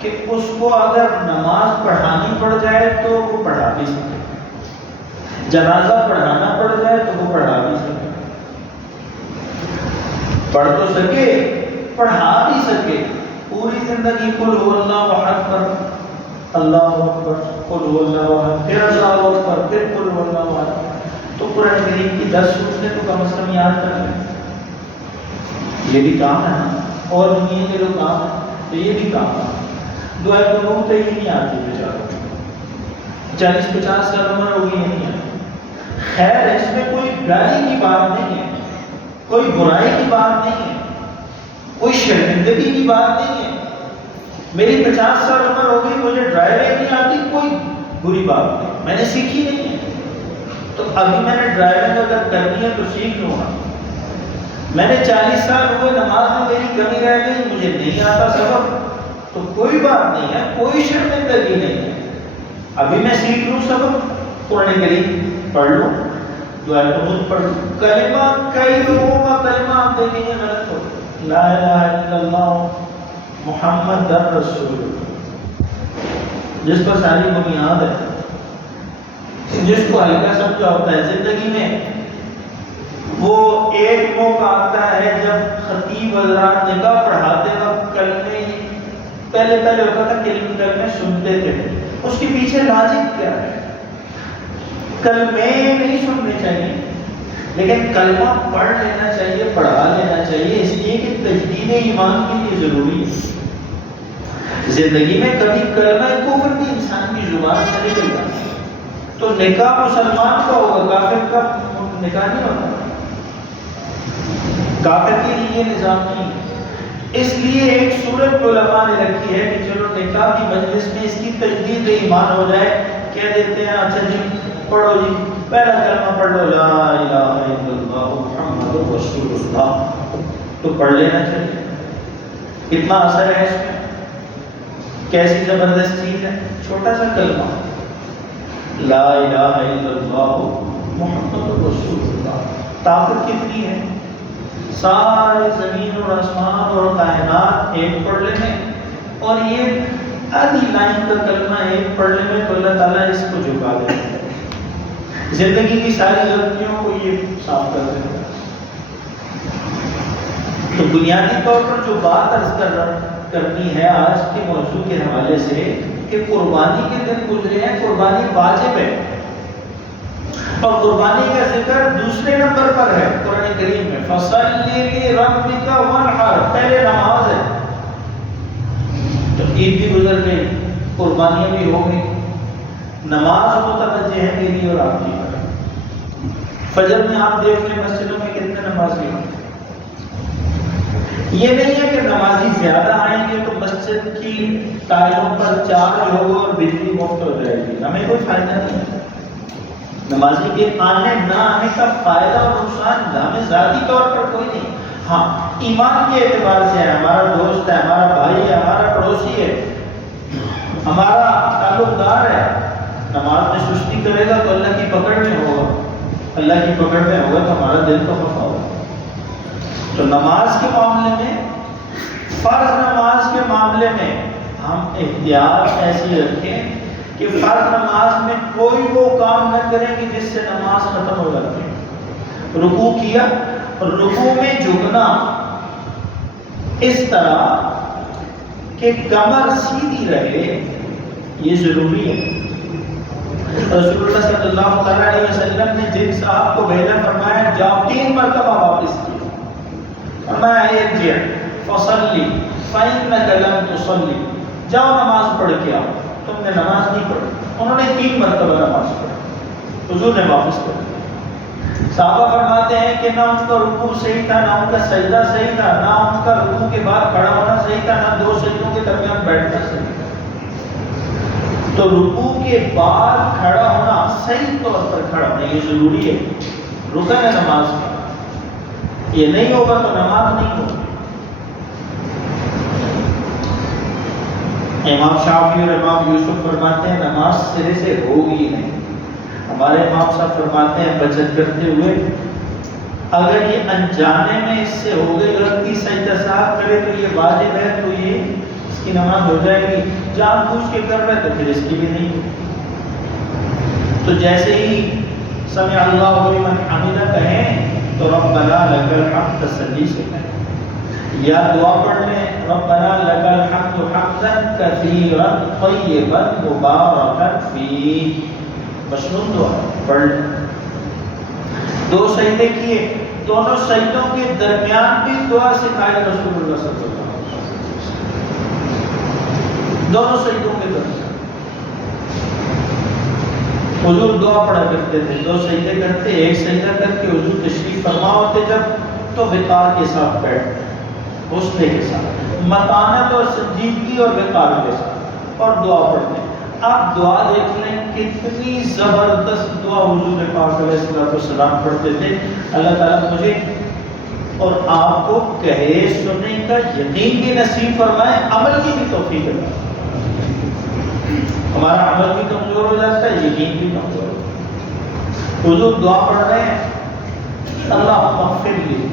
کہ اس کو اگر نماز پڑھانی پڑ جائے تو وہ پڑھا بھی سکے، جنازہ پڑھانا پڑ جائے تو وہ پڑھا بھی سکے، پڑھ تو سکے پڑھا بھی سکے۔ پوری زندگی قل هو اللہ احد پر اللہ اکبر، قل هو اللہ احد، پھر اللہ اکبر، پھر قل هو اللہ احد، تو قرآن کریم کی 10 سورتیں تو کم از کم یاد کر لیں۔ یہ بھی کام ہے نا، اور دنیا کے جو کام ہے تو یہ بھی کام ہے۔ دعائے قنوت ہی نہیں آتی بیچاروں، 40-50 سال عمر ہو گئی نہیں آتی۔ خیر اس میں کوئی گالی کی بات نہیں ہے، کوئی برائی کی بات نہیں ہے، کوئی شرمندگی کی بات نہیں ہے۔ میری 50 سال عمر ہو گئی، مجھے ڈرائیونگ نہیں آتی، کوئی بری بات نہیں، میں نے سیکھی نہیں ہے، تو ابھی میں نے ڈرائیونگ اگر کرنی ہے تو سیکھ لوں گا۔ میں نے 40 سال ہوئے، نماز میں میری کمی رہ گئی، مجھے نہیں آتا سبق، تو کوئی بات نہیں ہے، کوئی شرمندگی نہیں ہے، ابھی میں سیکھ لوں سبق، قرآن کریم پڑھ لوں، دعائے قنوت پڑھ لوں۔ کلمہ کئی لوگوں کا کلمہ آپ دیکھیں گے غلط ہو، لا الہ الا اللہ محمد رسول اللہ، جس پر ساری بنیاد ہے، جس کو ہلکا سمجھا ہوتا ہے زندگی میں، وہ ایک موقع آتا ہے جب خطیب حضرات نکاح پڑھاتے وقت کلمے پہلے ہوتا تھا، کلمے سنتے تھے، اس کے پیچھے لاجک کیا ہے؟ کلمے نہیں سننے چاہیے لیکن کلمہ پڑھ لینا چاہیے، پڑھا لینا چاہیے، اس لیے کہ تجدید ایمان کے لیے ضروری ہے۔ زندگی میں کبھی کلمہ کفر بھی انسان کی زبان سے نکل جاتا ہے، تو نکاح مسلمان کا ہوگا، کافر کا نکاح نہیں ہوتا، کافر کے لیے یہ نظام نہیں ہے۔ اس لیے ایک صورت علماء نے رکھی ہے کہ چلو نکاح کی مجلس میں اس کی تجدید ایمان ہو جائے، کہہ دیتے ہیں اچھا جی پڑھو جی پہلا کلمہ پڑھ لو، لا الہ الا اللہ محمد رسول اللہ، تو پڑھ لینا چاہیے۔ کتنا اثر ہے اس میں، کیسی زبردست چیز ہے، چھوٹا سا کلمہ لا الہ الا اللہ محمد رسول اللہ، طاقت کتنی ہے، سارے زمین اور آسمان اور کائنات ایک پڑھ لیں اور یہ آدھی لائن کا کلمہ ایک پڑھنے میں تو اللہ تعالیٰ اس کو جھکا دیتا ہے، زندگی کی ساری غلطیوں کو یہ صاف کر دیتا ہے۔ تو بنیادی طور پر جو بات عرض کرنی ہے آج کے موضوع کے حوالے سے کہ قربانی کے دن گزرے ہیں، قربانی واجب ہے، اور قربانی کا ذکر دوسرے نمبر پر ہے قرآن کریم میں، فَصَلِّ لِرَبِّكَ وَانْحَرْ، پہلے نماز ہے۔ تو عید بھی گزر گئی، قربانیاں بھی ہو گئی، نماز متوجہ ہے میری اور آپ کی طرف۔ فجر میں آپ دیکھ لیں مسجدوں میں کتنے نمازی ہیں۔ یہ نہیں ہے کہ نمازی زیادہ آئیں گے تو مسجد کی ٹائلوں پر چارج ہوگا اور بجلی مفت ہو جائے گی، ہمیں کوئی فائدہ نہیں ہے۔ نمازی کے آنے نہ آنے کا فائدہ اور نقصان ہمیں ذاتی طور پر کوئی نہیں، ہاں ایمان کے اعتبار سے ہے، ہمارا دوست ہے، ہمارا بھائی ہے، ہمارا پڑوسی ہے، ہمارا تعلق دار ہے، نماز میں سستی کرے گا تو اللہ کی پکڑ میں ہوگا، اللہ کی پکڑ میں ہوگا تو ہمارا دل تو خفا ہوگا۔ تو نماز کے معاملے میں، فرض نماز کے معاملے میں ہم احتیاط ایسی رکھیں کہ فرض نماز میں کوئی وہ کام نہ کریں کہ جس سے نماز ختم ہو جاتی ہے۔ رکوع کیا، رکوع میں جھکنا اس طرح کہ کمر سیدھی رہے، یہ ضروری ہے۔ رسول اللہ صلی اللہ علیہ وسلم نے جن صاحب کو بھیجا فرمایا جاؤ، 3 مرتبہ واپس کیا، فرمایا ارجع فصلی فإنک لم تصلی، جاؤ نماز پڑھ کے آؤ، تم نے نماز نہیں پڑھی۔ انہوں نے 3 مرتبہ نماز پڑھی، حضور نے واپس کر دیا۔ صحابہ فرماتے ہیں کہ نہ ان کا رکوع صحیح تھا، نہ ان کا سجدہ صحیح تھا، نہ ان کا رکوع کے بعد کھڑا ہونا صحیح تھا، نہ 2 سجدوں کے درمیان بیٹھنا صحیح تھا۔ تو رکوع کے بعد کھڑا ہونا، صحیح طور پر کھڑا ہونا، یہ ضروری ہے، رکن ہے نماز کا، یہ نہیں ہوگا تو نماز نہیں ہوگی۔ امام شافعی اور امام یوسف فرماتے ہیں نماز سرے سے ہوگی نہیں۔ ہمارے امام صاحب فرماتے ہیں بچت کرتے ہوئے اگر یہ انجانے میں اس سے ہو گئی غلطی، سجدہ صاحب کرے تو یہ واجب ہے، تو یہ اس کی نماز ہو جائے گی، جان بوجھ کے کر رہے تو پھر اس کی بھی نہیں ہوگی۔ تو جیسے ہی سمع اللہ لمن حمدہ کہیں تو ربنا لک الحمد تسلی سے کہیں، یا دعا پڑھ لیں ربنا لک الحمد حمدا کثیرا طیبا مبارکا فیہ، مشروط دعا پڑھ لیں۔ 2 سجدے کیے، دونوں سجدوں کے درمیان بھی دعا سکھائی رسول اللہ صلی اللہ علیہ وسلم، دونوں سجدوں کے درمیان حضور دعا پڑھا کرتے تھے، 2 سجدے کرتے، ایک سجدہ کر کے حضور تشریف فرما ہوتے جب تو وقار کے ساتھ بیٹھتے، حوصلے کے ساتھ، متانت اور سنجیدگی اور وقار کے ساتھ، اور دعا پڑھتے۔ آپ دعا دیکھ لیں کتنی زبردست دعا حضور پاک علیہ السلام پڑھتے تھے۔ اللہ تعالیٰ مجھے اور آپ کو کہے سننے کا یقین بھی نصیب فرمائے، عمل کی بھی توفیق فرمائے۔ ہمارا عمل بھی کمزور ہو جاتا ہے، یقین بھی کمزور ہو جاتا ہے۔ حضور دعا پڑھ رہے ہیں اللہ مغفر لی،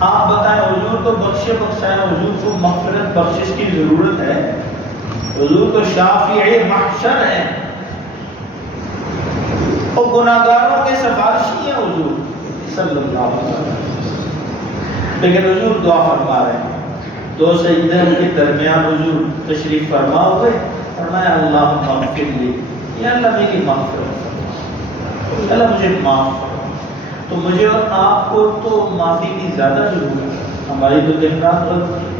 آپ بتائیں حضور تو بخشے بخشائے، حضور کو مغفرت بخشش کی ضرورت ہے، حضور تو شافع محشر ہیں اور گناہگاروں کے سفارشی ہیں حضور صلی اللہ علیہ وسلم، لیکن حضور دعا فرما رہے ہیں، 2 سجدے کے درمیان حضور تشریف فرما ہوئے، فرمایا اللہ مغفر لی، یا اللہ میری مغفرت فرما، اللہ مجھے معاف فرما۔ تو مجھے اور آپ کو تو معافی کی زیادہ ضرورت ہے، ہماری تو دن رات غلطی ہے،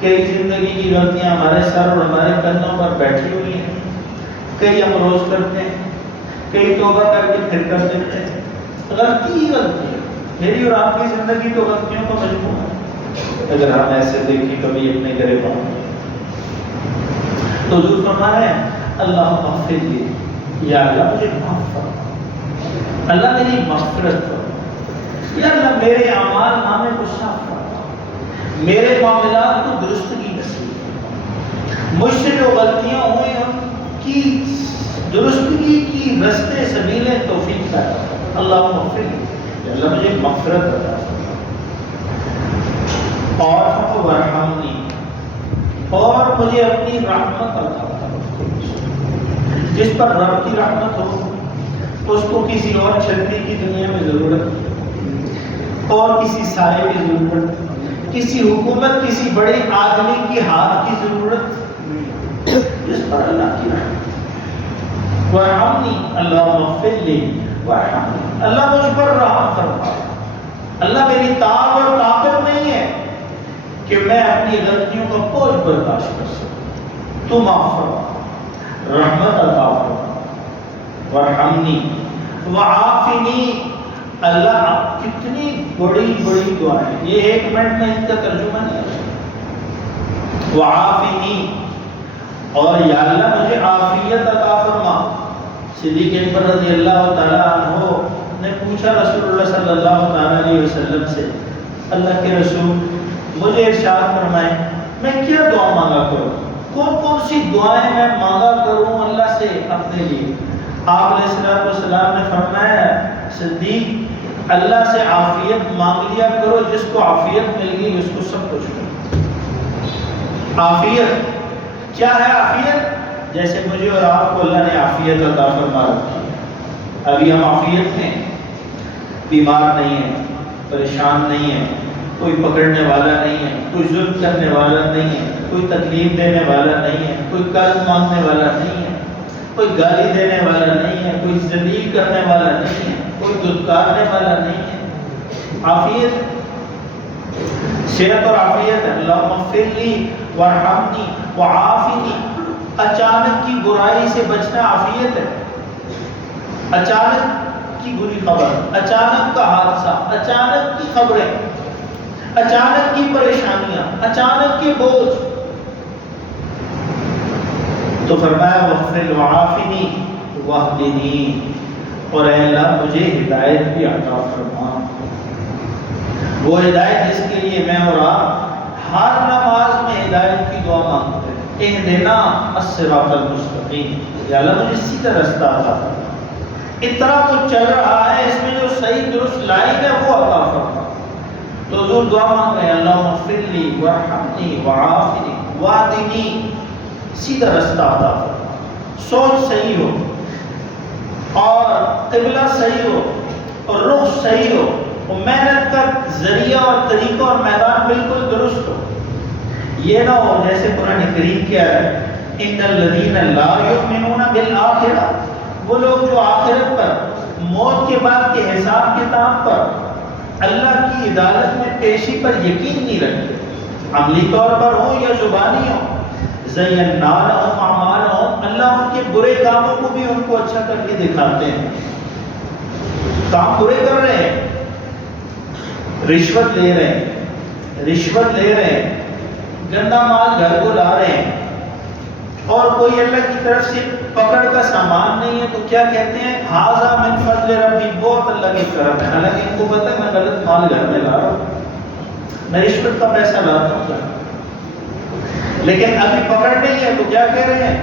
کئی زندگی کی غلطیاں ہمارے سر اور ہمارے کندھوں پر بیٹھی ہوئی ہیں، کئی ہم روز کرتے ہیں، کئی توبہ کر کے پھر کر دیتے ہیں، غلطی ہی غلطی ہے، میری اور آپ کی زندگی تو غلطیوں کا مجموعہ ہے، اگر ہم ایسے دیکھیں کبھی اپنے گریبان تو حضور فرما رہے ہیں اللہ مغفر لی، یا اللہ مجھے معاف فرما، اللہ میری مغفرت فرما، یا اللہ میرے اعمال نامے کو صاف فرما، میرے معاملات کو درستگی نصیب فرما، مجھ سے جو غلطیاں ہوئی ان کی درستگی کی رستے سبیلیں توفیق کا اللہ مغفر لی، یا اللہ مجھے مغفرت عطا فرما، اور ورحمنی، اور مجھے اپنی رحمت عطا فرما۔ جس پر رب کی رحمت ہو اس کو کسی اور چھتری کی دنیا میں ضرورت نہیں، اور کسی سائے کی ضرورت نہیں، کسی حکومت، کسی بڑے آدمی کی ہاتھ کی ضرورت نہیں، جس پر اللہ کی رحمت۔ وارحمنی اللہم اغفر لی وارحمنی، اللہ مجھ پر رحم فرما۔ اللہ میری طاقت اور طاقت نہیں ہے کہ میں اپنی غلطیوں کا بوجھ برداشت کر سکوں، تو معاف فرما، رحمت عطا فرما۔ وارحمنی وعافنی، اللہ کتنی بڑی بڑی دعائیں، یہ 1 منٹ میں ان کا ترجمہ نہیں ہے۔ وعافنی، اور یا اللہ مجھے عافیت عطا فرما۔ صدیق اکبر رضی اللہ تعالیٰ عنہ نے پوچھا رسول اللہ صلی اللہ تعالیٰ علیہ وسلم سے، اللہ کے رسول مجھے ارشاد فرمائیں میں کیا دعا مانگا کروں، کون کون سی دعائیں میں مانگا کروں اللہ سے اپنے لیے؟ آپ علیہ السلام نے فرمایا صدیق اللہ سے عافیت مانگ لیا کرو، جس کو عافیت مل گئی اس کو سب کچھ مل۔ عافیت کیا ہے؟ عافیت جیسے مجھے اور آپ کو اللہ نے عافیت عطا فرما رکھی ہے، ابھی ہم عافیت ہیں، بیمار نہیں ہیں، پریشان نہیں ہیں، کوئی پکڑنے والا نہیں ہے، کوئی ظلم کرنے والا نہیں ہے، کوئی تکلیف دینے والا نہیں ہے، کوئی قرض مانگنے والا نہیں ہے، کوئی گالی دینے والا نہیں ہے، کوئی ذلیل کرنے والا نہیں ہے، کوئی دھتکارنے والا نہیں ہے۔ عافیت، صحت اور عافیت ہے۔ اللہم اغفر لی وارحمنی وعافنی، اچانک کی برائی سے بچنا عافیت ہے۔ اچانک کی بری خبر، اچانک کا حادثہ، اچانک کی خبریں، اچانک کی پریشانیاں، اچانک کے بوجھ، تو فرمایا وغفر وعافنی واہدنی، اور اے اللہ مجھے ہدایت بھی عطا فرما۔ وہ ہدایت جس کے لیے میں اور آپ ہر نماز میں ہدایت کی دعا مانگتے ہیں، اہدنا الصراط المستقیم، یا اللہ مجھے سیدھا رستہ عطا فرما۔ اتنا کچھ چل رہا ہے، اس میں جو صحیح درست لائن ہے وہ عطا فرما۔ تو حضور دعا مانگ رہے ہیں اللہم اغفر لی وارحمنی وعافنی واہدنی، سیدھا رستہ عطا فرما، سوچ صحیح ہو اور قبلہ صحیح ہو اور رخ صحیح ہو اور محنت کا ذریعہ اور طریقہ اور میدان بالکل درست ہو۔ یہ نہ ہو جیسے قرآن کریم کیا ہے، ان الذین لا یؤمنون بالآخرہ، وہ لوگ جو آخرت پر، موت کے بعد کے حساب کتاب پر، اللہ کی عدالت میں پیشی پر یقین نہیں رکھتے، عملی طور پر ہو یا زبانی ہو۔ زینا لہم اعمالہم، اللہ ان کے برے کاموں کو بھی ان کو اچھا کر کے دکھاتے ہیں۔ کام برے کر رہے ہیں، رشوت لے رہے ہیں، گندا مال گھر کو لا رہے ہیں، اور کوئی اللہ کی طرف سے پکڑ کا سامان نہیں ہے، تو کیا کہتے ہیں ھذا من فضل ربی، بہت اللہ کی کرم ہے، حالانکہ ان کو پتہ ہے میں غلط مال گھر میں لا رہا ہوں، میں رشوت کا پیسہ لاتا ہوں، لیکن ابھی پکڑ نہیں ہے، تو کیا کہہ رہے ہیں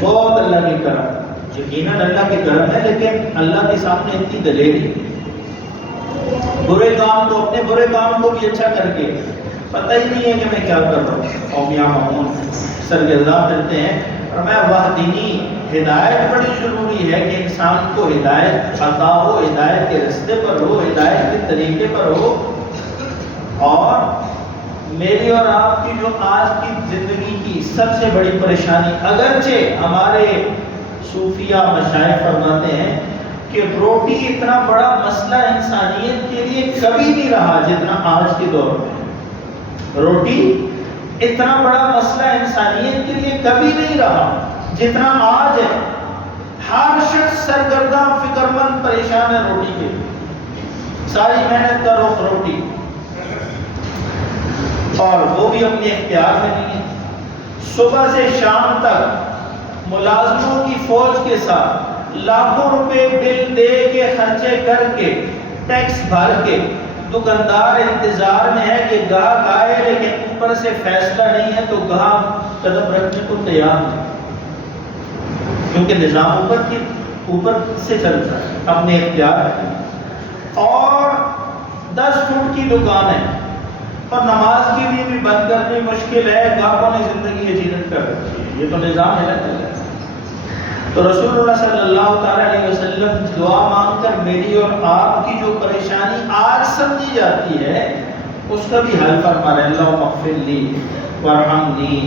بہت اللہ کی کرم۔ یقیناً اللہ کی کرم ہے، لیکن اللہ کے سامنے اتنی دلیری، برے کام کو، اپنے برے کام کو بھی اچھا کر کے، پتہ ہی نہیں ہے کہ میں کیا کر رہا ہوں، قومیاں معمول سرگرداں ملتے ہیں۔ اور میں واہدنی، ہدایت بڑی ضروری ہے کہ انسان کو ہدایت عطا ہو، ہدایت کے رستے پر ہو، ہدایت کے طریقے پر ہو۔ اور میری اور آپ کی جو آج کی زندگی کی سب سے بڑی پریشانی، اگرچہ ہمارے صوفیہ مشائخ فرماتے ہیں کہ روٹی اتنا بڑا مسئلہ انسانیت کے لیے کبھی نہیں رہا جتنا آج کے دور میں، روٹی اتنا بڑا مسئلہ انسانیت کے لیے کبھی نہیں رہا جتنا آج ہے۔ ہر شخص سرگرداں، فکر مند، پریشان ہے روٹی کے، ساری محنت کا رخ روٹی، اور وہ بھی اپنے اختیار میں نہیں ہے۔ صبح سے شام تک ملازموں کی فوج کے ساتھ لاکھوں روپے بل دے کے، خرچے کر کے، ٹیکس بھر کے، دکاندار انتظار میں ہے کہ گاہک آئے، لیکن اوپر سے فیصلہ نہیں ہے تو گاہک قدم رکھنے کو تیار نہیں، کیونکہ نظام اوپر سے چلتا ہے، اپنے اختیار ہے۔ اور 10 فٹ کی دکان ہے، اور نماز کے لیے بھی بھی بند کرنی مشکل ہے، گاہکوں نے زندگی اجیرت کر رکھی ہے، یہ تو نظام ہے نا۔ تو رسول اللہ صلی اللہ تعالیٰ علیہ وسلم دعا مانگ کر میری اور آپ کی جو پریشانی آج سمجھی جاتی ہے اس کا بھی حل فرما رہے ہیں۔ اللہم اغفر لی وارحمنی،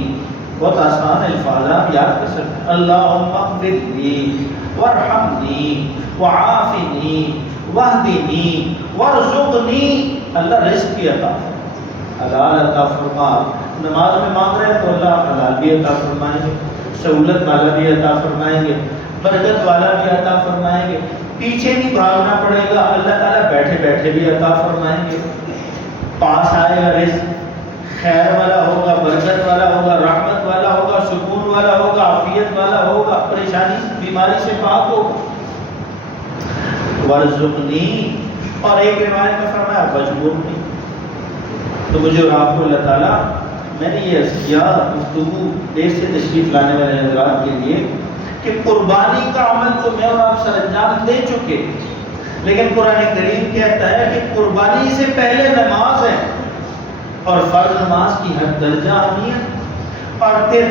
بہت آسان الفاظ آپ یاد کر سکتے ہیں۔ اللہم اغفر لی وارحمنی وعافنی واہدنی وارزقنی، اللہ رزق کی عطا فرما، حلال عطا فرما۔ نماز میں مانگ رہے ہیں تو اللہ حلال بھی عطا فرمائیں گے، سہولت والا بھی عطا فرمائیں گے، برکت والا بھی عطا فرمائیں گے، پیچھے نہیں بھاگنا پڑے گا، اللہ تعالیٰ بیٹھے بیٹھے بھی عطا فرمائیں گے، پاس آئے گا رزق، خیر والا ہوگا، برکت والا ہوگا، رحمت والا ہوگا، سکون والا ہوگا، عافیت والا ہوگا، پریشانی بیماری سے پاک ہوگا۔ ورزقنی، اور ایک روایت میں فرمایا وجبرنی۔ تو مجھے اور آپ کو اللہ تعالیٰ، میں نے یہ عرض کیا گفتگو دیر سے تشریف لانے والے حضرات کے لیے کہ قربانی کا عمل تو میں اور آپ سر انجام دے چکے، لیکن قرآن کریم کہتا ہے کہ قربانی سے پہلے نماز ہے، اور فرض نماز کی ہر درجہ اہمیت، اور پھر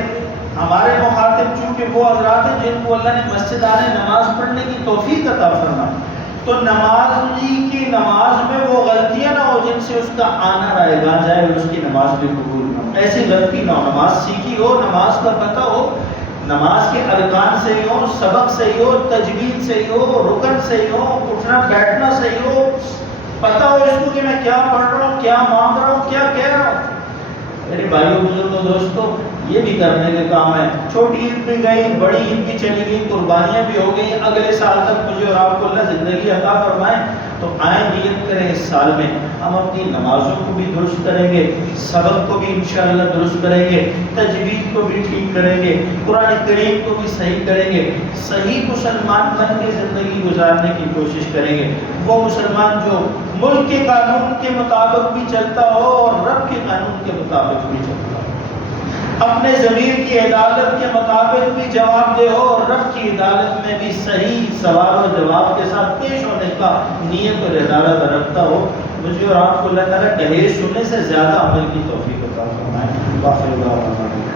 ہمارے مخاطب چونکہ وہ حضرات ہیں جن کو اللہ نے مسجد آنے نماز پڑھنے کی توفیق عطا فرمائی، تو نمازی کی نماز میں وہ غلطیاں نہ ہو جن سے اس کا آنا رائے گاہ جائے اور اس کی نماز بھی قبول نہ ہو، ایسی غلطی نہ ہو۔ نماز سیکھی ہو، نماز کا پتہ ہو، نماز کے ارکان سے ہی ہو، سبق سے ہی ہو، تجوید سے ہی ہو، رکن سے ہی ہو، اٹھنا بیٹھنا سے ہی ہو، پتہ ہو اس کو کہ میں کیا پڑھ رہا ہوں، کیا مانگ رہا ہوں، کیا کہہ رہا ہوں۔ میرے بھائیوں بزرگوں دوستوں، یہ بھی کرنے کے کام ہے۔ چھوٹی عید بھی گئی، بڑی عید بھی چلی گئی، قربانیاں بھی ہو گئی، اگلے سال تک مجھے اور آپ کو اللہ زندگی عطا فرمائے تو آئیں نیت کریں اس سال میں ہم اپنی نمازوں کو بھی درست کریں گے، سبق کو بھی انشاءاللہ درست کریں گے، تجوید کو بھی ٹھیک کریں گے، قرآن کریم کو بھی صحیح کریں گے، صحیح مسلمان بن کے زندگی گزارنے کی کوشش کریں گے۔ وہ مسلمان جو ملک کے قانون کے مطابق بھی چلتا ہو اور رب کے قانون کے مطابق بھی چلتا ہو، اپنے ضمیر کی عدالت کے مطابق بھی جواب دہ ہو اور رب کی عدالت میں بھی صحیح سوال و جواب کے ساتھ پیش ہونے کا نیت اور ارادہ رکھتا ہو۔ مجھے اور آپ کو اللہ تعالیٰ کہے سننے سے زیادہ عمل کی توفیق عطا فرمائے۔